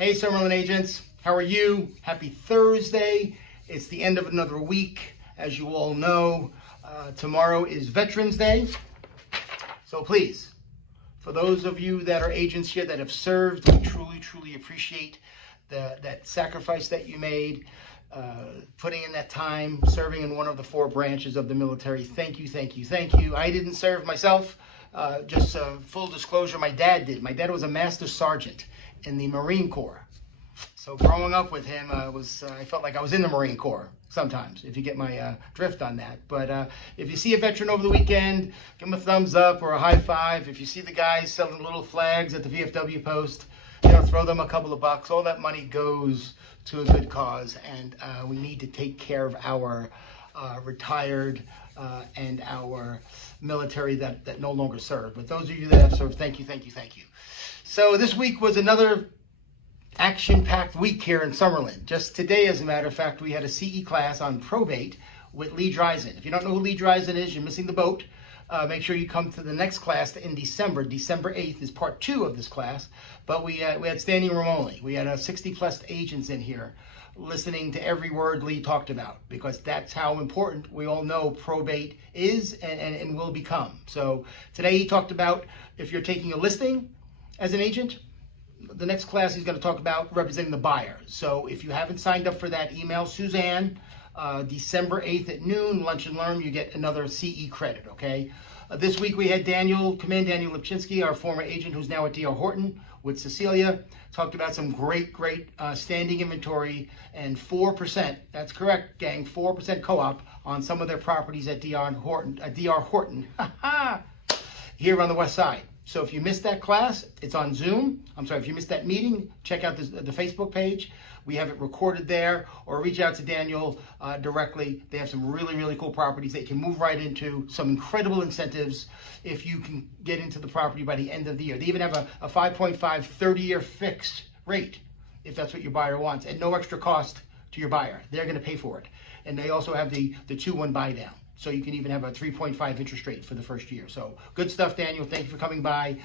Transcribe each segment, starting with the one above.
Hey, Summerlin agents, how are you? Happy Thursday. It's the end of another week. As you all know, tomorrow is Veterans Day. So please, for those of you that are agents here that have served, we truly appreciate that sacrifice that you made, putting in that time, serving in one of the 4 branches of the military. Thank you. I didn't serve myself. Just full disclosure, my dad did. My dad was a master sergeant in the Marine Corps. So growing up with him, I felt like I was in the Marine Corps sometimes, if you get my drift on that. But if you see a veteran over the weekend, give him a thumbs up or a high five. If you see the guys selling little flags at the VFW post, throw them a couple of bucks. All that money goes to a good cause, and we need to take care of our retired and our military that no longer serve. But those of you that have served, thank you. So this week was another action-packed week here in Summerlin. Just today, as a matter of fact, we had a CE class on probate with Lee Dreisen. If you don't know who Lee Dreisen is, you're missing the boat. Make sure you come to the next class in December. December 8th is part 2 of this class. But we had standing room only. We had 60-plus agents in here listening to every word Lee talked about, because that's how important we all know probate is and will become. So today he talked about if you're taking a listing as an agent. The next class he's going to talk about representing the buyer. So if you haven't signed up for that, email Suzanne. December 8th at noon, lunch and learn, you get another CE credit, okay? This week we had Command Daniel Lipchinsky, our former agent who's now at D.R. Horton with Cecilia, talked about some great standing inventory and 4%, that's correct, gang, 4% co-op on some of their properties at D.R. Horton, here on the west side. So if you missed that class, it's on Zoom. If you missed that meeting, check out the Facebook page. We have it recorded there, or reach out to Daniel directly. They have some really cool properties that you can move right into, some incredible incentives if you can get into the property by the end of the year. They even have a 5.5 30-year fixed rate, if that's what your buyer wants, and no extra cost to your buyer. They're going to pay for it. And they also have the 2-1 buy down. So you can even have a 3.5 interest rate for the first year. So good stuff, Daniel. Thank you for coming by.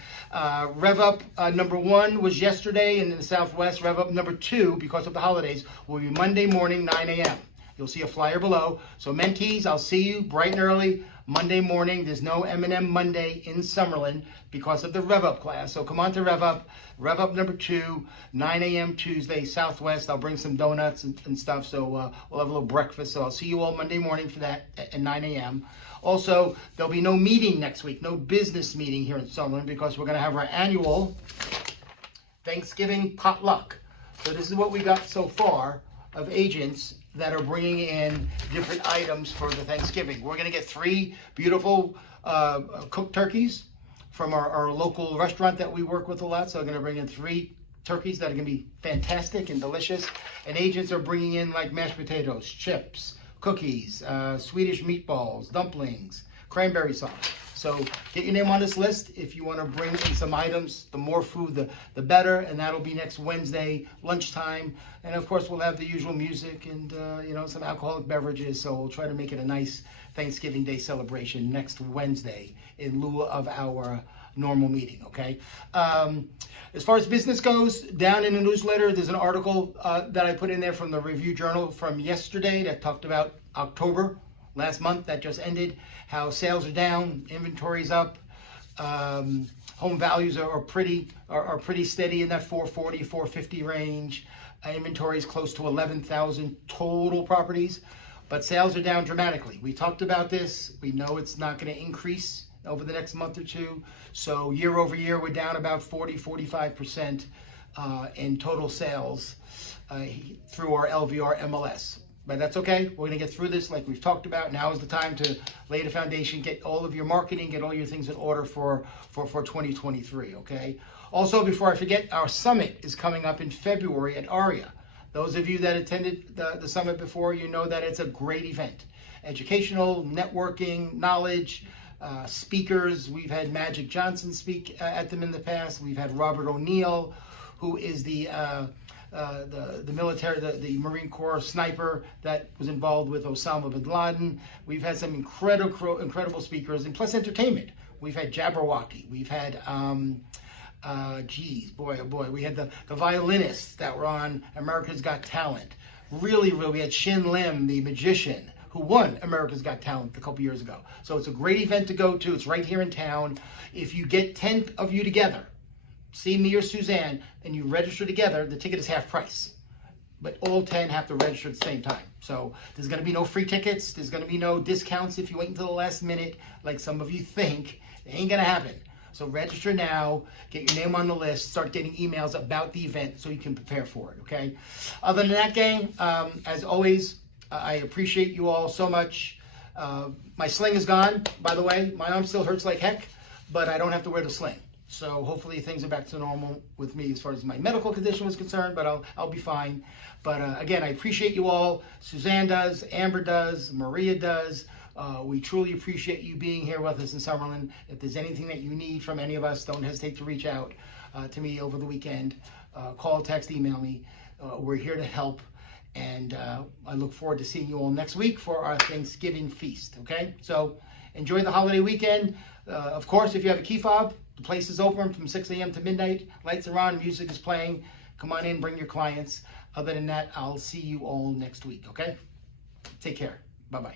Rev Up number 1 was yesterday in the Southwest. Rev Up number 2, because of the holidays, will be Monday morning, 9 a.m. You'll see a flyer below. So mentees, I'll see you bright and early Monday morning. There's no M&M Monday in Summerlin because of the Rev Up class. So come on to Rev Up. Rev Up number 2, 9 a.m. Tuesday, Southwest. I'll bring some donuts and stuff. So we'll have a little breakfast. So I'll see you all Monday morning for that at 9 a.m. Also, there'll be no meeting next week, no business meeting here in Summerlin, because we're going to have our annual Thanksgiving potluck. So this is what we got so far of agents that are bringing in different items for the Thanksgiving. We're going to get 3 beautiful cooked turkeys from our local restaurant that we work with a lot. So I'm going to bring in 3 turkeys that are going to be fantastic and delicious. And agents are bringing in like mashed potatoes, chips, cookies, Swedish meatballs, dumplings, cranberry sauce. So get your name on this list if you want to bring in some items. The more food, the better, and that'll be next Wednesday, lunchtime. And of course, we'll have the usual music and some alcoholic beverages. So we'll try to make it a nice Thanksgiving Day celebration next Wednesday in lieu of our normal meeting, okay? As far as business goes, down in the newsletter, there's an article that I put in there from the Review Journal from yesterday that talked about October, last month that just ended, how sales are down, inventory's up, home values are pretty steady in that 440, 450 range. Inventory is close to 11,000 total properties, but sales are down dramatically. We talked about this. We know it's not going to increase over the next month or two. So year over year, we're down about 45% in total sales through our LVR MLS. But that's okay. We're going to get through this like we've talked about. Now is the time to lay the foundation, get all of your marketing, get all your things in order for 2023, okay? Also, before I forget, our summit is coming up in February at ARIA. Those of you that attended the summit before, you know that it's a great event. Educational, networking, knowledge, speakers. We've had Magic Johnson speak at them in the past. We've had Robert O'Neill, who is the military, the Marine Corps sniper that was involved with Osama bin Laden. We've had some incredible speakers, and plus entertainment. We've had Jabberwocky. We've had Geez, boy, oh boy. We had the violinists that were on America's Got Talent. Really, we had Shin Lim, the magician, who won America's Got Talent a couple years ago. So it's a great event to go to. It's right here in town. If you get 10 of you together, see me or Suzanne, and you register together, the ticket is half price. But all 10 have to register at the same time. So there's going to be no free tickets. There's going to be no discounts if you wait until the last minute, like some of you think. It ain't going to happen. So register now, get your name on the list, start getting emails about the event so you can prepare for it, okay? Other than that, gang, as always, I appreciate you all so much. My sling is gone, by the way. My arm still hurts like heck, but I don't have to wear the sling. So hopefully things are back to normal with me as far as my medical condition was concerned, but I'll be fine. But again, I appreciate you all. Suzanne does, Amber does, Maria does. We truly appreciate you being here with us in Summerlin. If there's anything that you need from any of us, don't hesitate to reach out to me over the weekend. Call, text, email me. We're here to help. And I look forward to seeing you all next week for our Thanksgiving feast, okay? So enjoy the holiday weekend. Of course, if you have a key fob, the place is open from 6 a.m. to midnight. Lights are on, music is playing. Come on in, bring your clients. Other than that, I'll see you all next week, okay? Take care. Bye-bye.